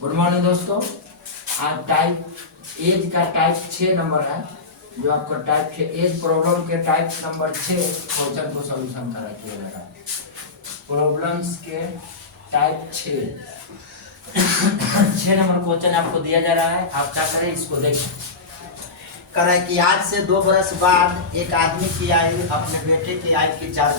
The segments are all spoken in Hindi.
गुड मॉर्निंग दोस्तों। आज टाइप एज का टाइप 6 नंबर है, जो आपका टाइप 6 एज प्रॉब्लम के टाइप नंबर 6 क्वेश्चन को सॉल्यूशन करा किया जा रहा है। प्रॉब्लम्स के टाइप 6 नंबर क्वेश्चन आपको दिया जा रहा है। आप क्या करें, इसको देखें। कह रहा है कि आज से 2 बरस बाद एक आदमी की आयु अपने बेटे की आयु की 4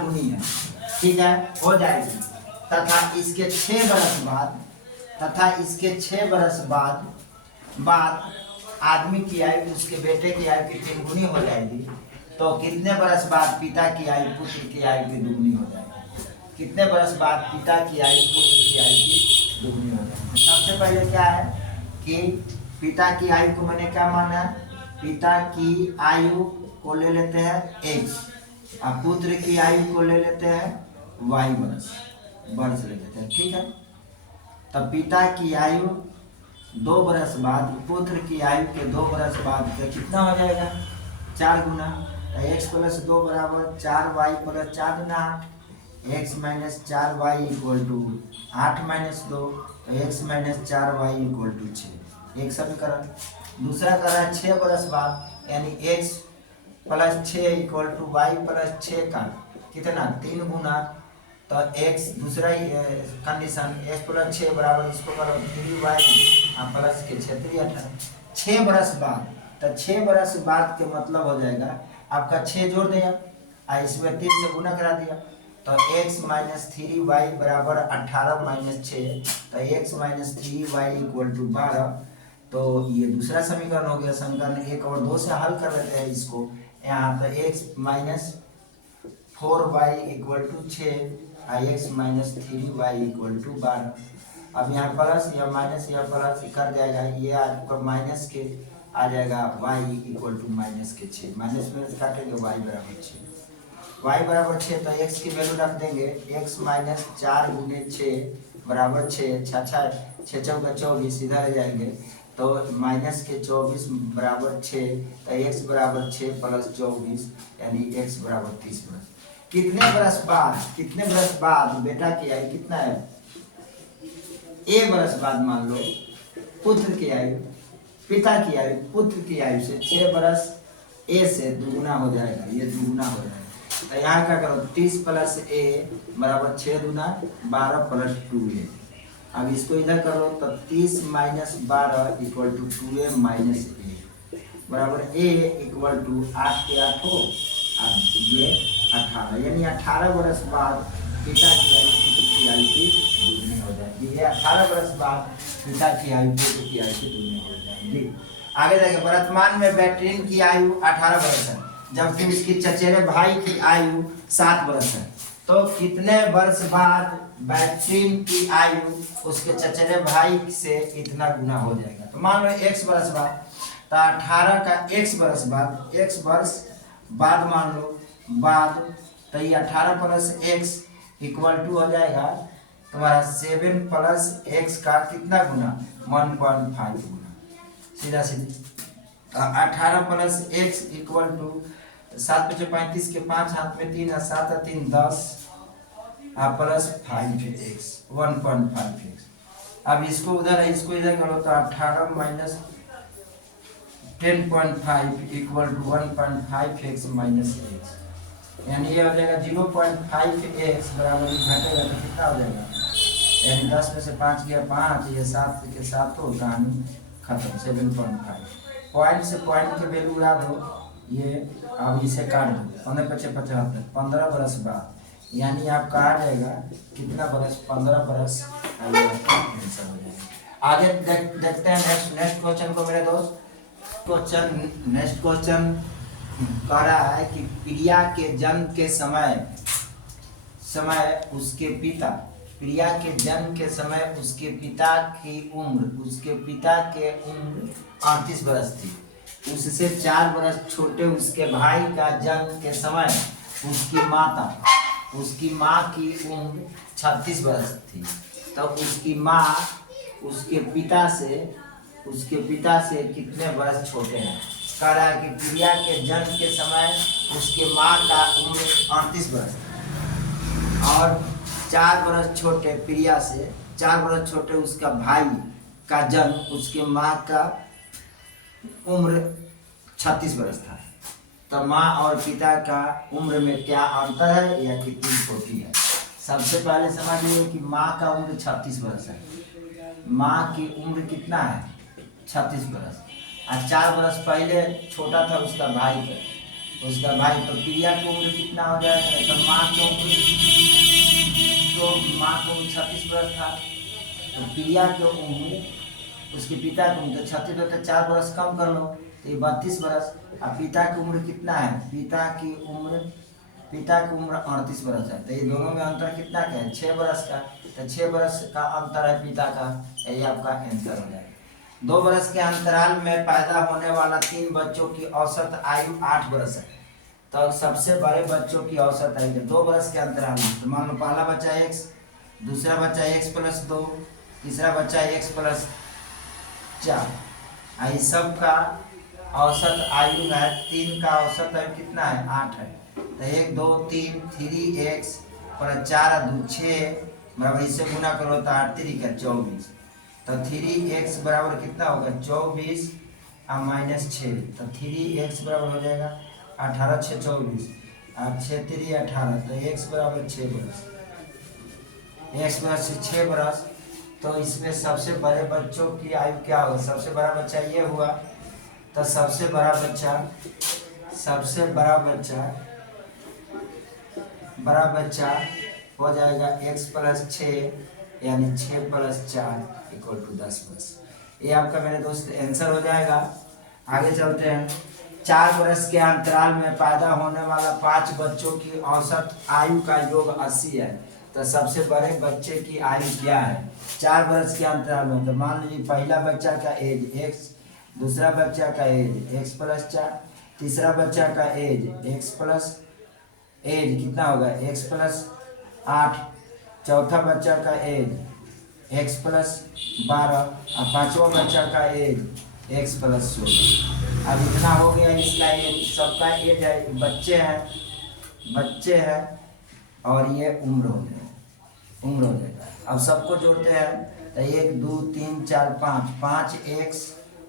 गुनी है। ठीक है, हो जाएगी। तथा इसके 6 बरस बाद आदमी की आयु उसके बेटे की आयु की 3 गुनी हो जाएगी। तो कितने बरस बाद पिता की आयु पुत्र की आयु की 2 गुनी हो जाएगी? कितने बरस बाद पिता की आयु पुत्र की आयु की 2 गुनी हो जाएगी? सबसे पहले क्या है कि पिता की आयु को मैंने क्या माना है, पिता की आयु को ले लेते हैं x और पुत्र की आयु को ले लेते हैं y वर्ष ले लेते हैं। ठीक है, तब पिता की आयु 2 बरस बाद पुत्र की आयु के 2 बरस बाद का कितना हो जाएगा? 4 गुना। x + 2 = 4y + 4 गुना 8। x - 4y = 8 - 2, तो x - 4y = 6। एक समीकरण। दूसरा करा 6 बरस बाद, यानी x + 6 = y + 6 का कितना? 3 गुना। तो x दूसरा ही कंडीशन, x + 6 बराबर इसको करो 3y प्लस के 6 3 18। 6 बरस बाद, तो 6 बरस बाद के मतलब हो जाएगा आपका 6 जोड़ दिया और इसमें 3 से गुना करा दिया, तो x - 3y बराबर 18 - 6, तो x - 3y = 12। तो ये दूसरा समीकरण हो गया। समीकरण 1 और 2 से हल कर लेते हैं इसको। यहाँ पर x - 4y = 6 और x - 3y = 12। अब यहाँ प्लस या माइनस या प्लस कर जाएगा, ये आपका माइनस के आ जाएगा y = -6। माइनस में काटेंगे y बराबर 6। y बराबर 6, तो x की वैल्यू रख देंगे। x - 4 × 6 बराबर 6, 6 चौका 24, इधर आ जाएंगे तो -24 बराबर 6, तो x बराबर 6 + 24 यानी x बराबर 30 बरस। कितने बरस बाद बेटा की आयु कितना है? a बरस बाद मान लो पुत्र की आयु, पिता की आयु पुत्र की आयु से 6 बरस a से दुगुना हो जाएगा, ये दुगुना हो जाएगा। तो यहाँ क्या करो, 30 + a बराबर 6 दूना 12 + 2a। अब इसको इधर करो तो 30 - 12 = 2a - a बराबर a = 8 के 8 हो और ये 18, यानी 18 बरस बाद पिता की आयु पुत्र की आयु की दुगनी हो जाएगी। ये 18 बरस बाद पिता की आयु पुत्र की आयु की दुगनी हो जाएगी। आगे देखिए, वर्तमान में बैटरीन की आयु 18 बरस है, जबकि उसकी चचेरे भाई की आयु 7 बरस है। तो कितने वर्ष बाद बैटरीन की आयु उसके चचेरे भाई से इतना गुना हो जाएगा? तो मान लो x बरस बाद, तो 18 का x बरस बाद, x वर्ष बाद मान लो बाद, तो ये 18 + x = हो जाएगा तुम्हारा 7 + x का कितना गुना? 1.5 गुना। सीधा सीधी 18 + x = 7 × 35 के 5 हाथ में 3 और 7 और 3 10 प्लस 5x 1.5x। अब इसको उधर है, इसको इधर करो तो 18 - 10.5 = 1.5x - x, यानी ये हो जाएगा 0.5x बराबर घटेगा तो कितना हो जाएगा? यानी 10 में से 5 गया 5, ये 7 के 7 हो, कहानी खत्म। 7.5 पॉइंट से पॉइंट के वैल्यू उड़ा दो, ये अब इसे काट दो। 15 × 5 = 75, 15 बरस बाद, यानी आपका आ जाएगा कितना बरस? 15 बरस आंसर हो जाएगा। आगे देखते हैं नेक्स्ट क्वेश्चन को मेरे दोस्त। नेक्स्ट क्वेश्चन कह रहा है कि प्रिया के जन्म के समय उसके पिता की उम्र 38 बरस थी। उससे 4 बरस छोटे उसके भाई का जन्म के समय उसकी माँ की उम्र 36 बरस थी। तो उसकी माँ उसके पिता से कितने बरस छोटे हैं? कह रहा है कि प्रिया के जन्म के समय उसके माँ का उम्र 38 बरस और 4 बरस छोटे प्रिया से 4 बरस छोटे उसका भाई का जन्म, उसके माँ का उम्र 36 बरस था। तो माँ और पिता का उम्र में क्या अंतर है या कितनी छोटी है? सबसे पहले समझिए कि माँ का उम्र 36 बरस है। माँ की उम्र कितना है? 36 बरस। और 4 बरस पहले छोटा था उसका भाई का, उसका भाई। तो प्रिया की उम्र कितना हो जाएगा? तो माँ की उम्र 36 बरस था, तो प्रिया की उम्र, उसके पिता की उम्र 36 बरस, तो 4 बरस कम कर लो तो ये 32 बरस। और पिता की उम्र कितना है? पिता की उम्र 38 बरस है। तो ये दोनों में अंतर कितना का है? 6 बरस का। तो 6 बरस का अंतर है पिता का, यही आपका आंसर हो जाएगा। 2 बरस के अंतराल में पैदा होने वाला 3 बच्चों की औसत आयु 8 बरस है। तो सबसे बड़े बच्चों की औसत आयु 2 बरस के अंतराल में, तो मान लो पहला बच्चा x, दूसरा बच्चा x+2, तीसरा बच्चा x+4। इस सब का औसत आयु है, 3 का औसत आयु कितना है? 8 है। तो 1 2 3 3x पर 4 2 6 बराबर, इससे गुना करो तो 8 3 का 24। तो 3x बराबर कितना होगा? 24 और -6। तो 3x बराबर हो जाएगा 18 6 24 और 6 3 18। तो x बराबर 6 बरस। x बराबर 6 बरस। तो इसमें सबसे बड़े बच्चों की आयु क्या होगा? सबसे बड़ा बच्चा ये हुआ। तो सबसे बड़ा बच्चा हो जाएगा x+6 यानी 6+4 = 10 बरस। ये आपका मेरे दोस्त आंसर हो जाएगा। आगे चलते हैं। 4 बरस के अंतराल में पैदा होने वाला 5 बच्चों की औसत आयु का योग 80 है। तो सबसे बड़े बच्चे की आयु क्या है 4 बरस के अंतराल में? तो मान लीजिए पहला बच्चा का एज x, दूसरा बच्चा का एज x+4, तीसरा बच्चा का एज कितना होगा? x+8, चौथा बच्चा का एज x+12 और पांचवा बच्चा का एज x+16। अब इतना हो गया इसका एज, सबका एज है, बच्चे हैं और ये उम्र हो जाएगा। अब सबको जोड़ते हैं तो 1 2 3 4 5 5x,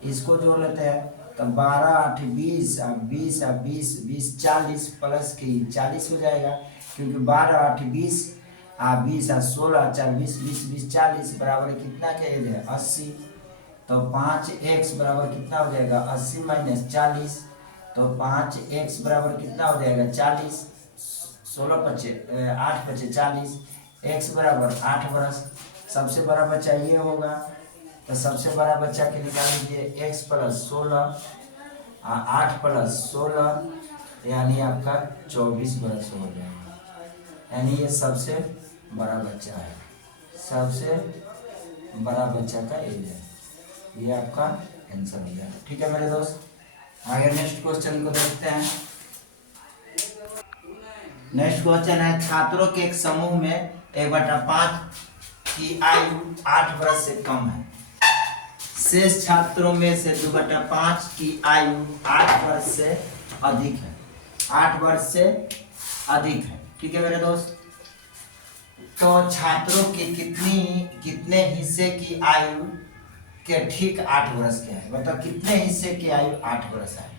इसको जोड़ लेते हैं तो 12 8 20 और 20 और 20 20 40 प्लस की 40 हो जाएगा, क्योंकि 12 8 20 और 20 और 16 4 20 20 20 40 बराबर कितना का एज है? 80। तो 5x बराबर कितना हो जाएगा? 80 - 40। तो 5x बराबर कितना हो जाएगा? 40। 16 5 8 5 40, x बराबर 8 बरस। सबसे बड़ा बच्चा ये होगा। तो सबसे बड़ा बच्चा के निकाल लीजिए x+16 और 8+16 यानी आपका 24 बरस हो जाएगा। यानी ये सबसे बड़ा बच्चा है, सबसे बड़ा बच्चा का एज है। ये आपका आंसर हो जाएगा। ठीक है मेरे दोस्त, आगे नेक्स्ट क्वेश्चन को देखते हैं। नेक्स्ट क्वेश्चन है, छात्रों के एक समूह में 1/5 की आयु 8 वर्ष से कम है। शेष छात्रों में से 2/5 की आयु 8 वर्ष से अधिक है। 8 वर्ष से अधिक है। ठीक है मेरे दोस्त, तो छात्रों की कितने हिस्से की आयु के ठीक 8 वर्ष के है? मतलब कितने हिस्से की आयु 8 वर्ष है?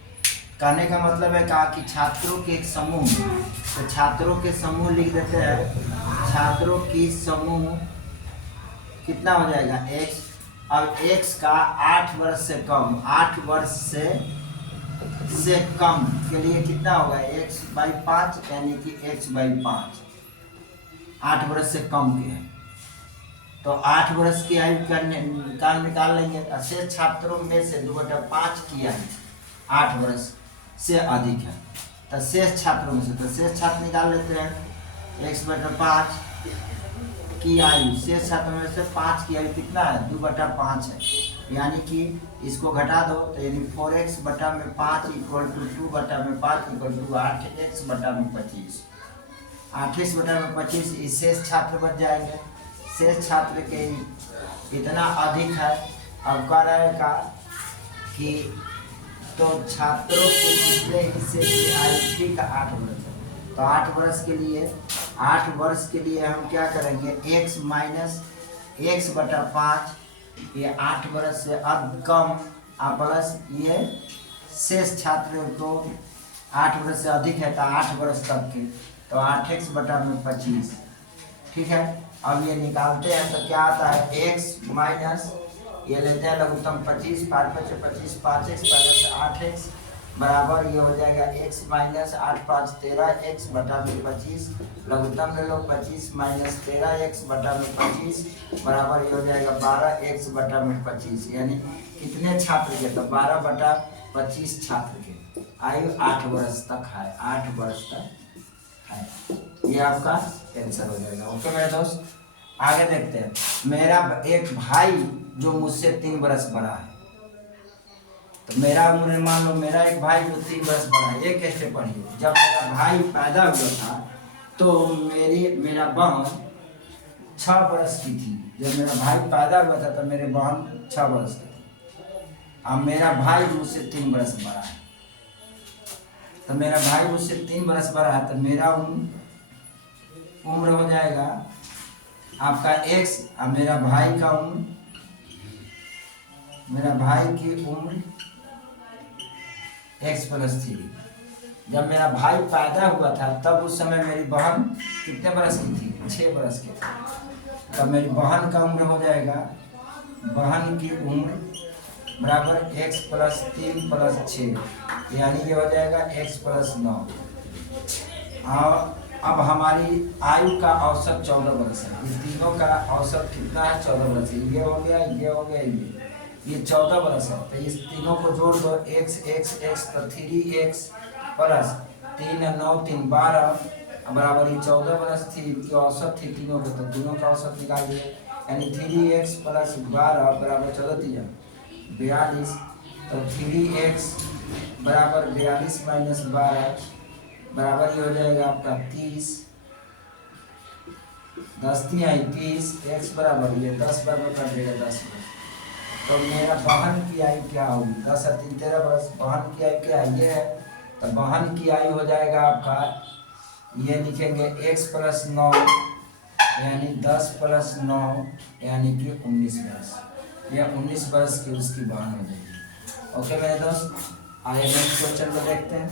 कहने का मतलब है कहा कि छात्रों के एक समूह, तो छात्रों के समूह लिख देते हैं। छात्रों की समूह कितना हो जाएगा? x। अब x का 8 वर्ष से कम, 8 वर्ष से कम के लिए कितना होगा? x/5 यानी कि x/5 8 वर्ष से कम के है। तो 8 वर्ष की आयु का निकाल लेंगे। शेष छात्रों में से 2/5 की आयु 8 वर्ष से अधिक है। तो शेष छात्रों में से, तो शेष छात्र निकाल लेते हैं। x/5 की आयु, शेष छात्रों में से 5 की आयु कितना है? 2/5 है। यानी कि इसको घटा दो तो यानी 4x/5 = 2/5 = 8x/25। 8x/25 शेष छात्र बच जाएंगे। शेष छात्र के इतना अधिक है। अब कह रहा है का कि तो छात्रों के पिछले हिस्से की आयु ठीक 8 वर्ष है। तो 8 वर्ष के लिए हम क्या करेंगे? x - x/5 ये 8 वर्ष से कम प्लस ये शेष छात्र को 8 वर्ष से अधिक है तो 8 वर्ष तक के, तो 8x/25। ठीक है, अब ये निकालते हैं तो क्या आता है x माइनस ये लेते हैं लघुत्तम 25, 5 × 25, 5x प्लस 8x बराबर ये हो जाएगा x माइनस 8 × 5 13 x/25 लघुत्तम ले लो 25 माइनस 13 x/25 बराबर ये हो जाएगा 12 x/25। यानी कितने छात्र के, तो 12/25 छात्र के आयु 8 वर्ष तक है, 8 वर्ष तक है। ये आपका आंसर हो जाएगा। ओके मेरे दोस्त, आगे देखते हैं। मेरा एक भाई जो मुझसे 3 वर्ष बड़ा है, तो मेरा उम्र मान लो मेरा एक भाई जो 3 वर्ष बड़ा है, एक स्टेप पढ़िए। जब मेरा भाई पैदा हुआ था तो मेरा बहन 6 वर्ष की थी। जब मेरा भाई पैदा हुआ था तो मेरे बहन 6 वर्ष की थी। अब मेरा भाई मुझसे 3 वर्ष बड़ा है, तो मेरा भाई मुझसे 3 वर्ष बड़ा है, तो मेरा उम्र हो जाएगा आपका x और मेरा भाई का उम्र, मेरा भाई की उम्र x+3। जब मेरा भाई पैदा हुआ था तब उस समय मेरी बहन कितने बरस की थी, 6 वर्ष की थी। तब मेरी बहन का उम्र हो जाएगा, बहन की उम्र बराबर x+3 + 6, यानी ये हो जाएगा x+9। और अब हमारी आयु का औसत 14 वर्ष है। इस तीनों का औसत कितना है, 14 वर्ष। ये हो गया, ये हो गया, ये 14 वर्ष है। तो इस तीनों को जोड़ दो, x तो 3x प्लस 3 × 9 = 3 12 बराबर ये 14 वर्ष थी, इनकी औसत थी तीनों को, तो तीनों का औसत निकाल दिए। यानी 3x + 12 बराबर 14 × 42, तो 3x बराबर 42 - 12 बराबर ये हो जाएगा आपका 30, 10 × 30 x बराबर ये 10 बराबर कर देगा 10 वर्ष। तो मेरा बहन की आयु क्या होगी, 10 और 3 13 वर्ष। बहन की आयु क्या ये है, तो बहन की आयु हो जाएगा आपका, ये लिखेंगे x+9 यानी 10 + 9 यानी कि 19 वर्ष। यह 19 वर्ष की उसकी बहन हो जाएगी। ओके मेरे दोस्त, आइए नेक्स्ट क्वेश्चन को देखते हैं।